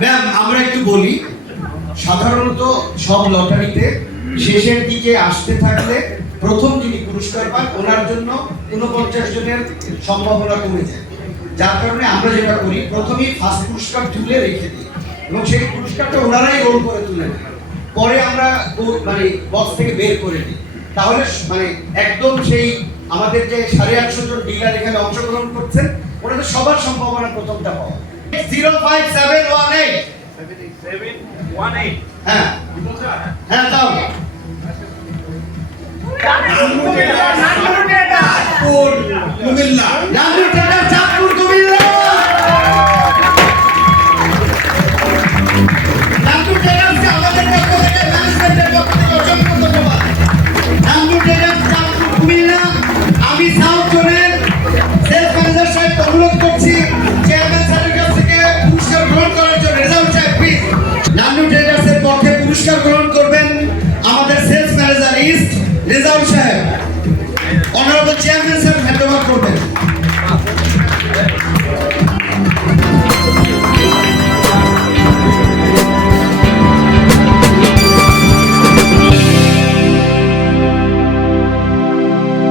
Ma'am, আমরা একটু বলি, সাধারণত সব লটারিতে শেষের দিকে আসতে থাকলে প্রথম যিনি পুরস্কার পান, ওনার জন্য উনপঞ্চাশ জনের সম্ভাবনা কমে যায়। যার কারণে আমরা যেটা করি, প্রথমেই ফার্স্ট পুরস্কার তুলে রেখে দিই। এবং সেই পুরস্কারটা ওনারাই রোল করে তুলে পরে আমরা মানে বক্স থেকে বের করে দিই তাহলে মানে একদম সেই আমাদের যে সাড়ে আটশো জন ডিলার এখানে অংশগ্রহণ করছেন ওনাদের সবার সম্ভাবনা প্রথমটা পাওয়া। Zero five seven one eight. Seven one eight হ্যাঁ। হ্যাঁ। দাও সাহস জোনের সেলস ম্যানেজার সাহেবকে অনুরোধ করছি চেয়ারম্যান স্যারের থেকে পুরস্কার গ্রহণ করার জন্য, রেজাউল সাহেব প্লিজ নান্নু ট্রেডার্সের পক্ষে পুরস্কার গ্রহণ করবেন আমাদের সেলস ম্যানেজার ইস্ট রেজাউল সাহেব। অনারেবল চেয়ারম্যান স্যার হ্যান্ড করবেন।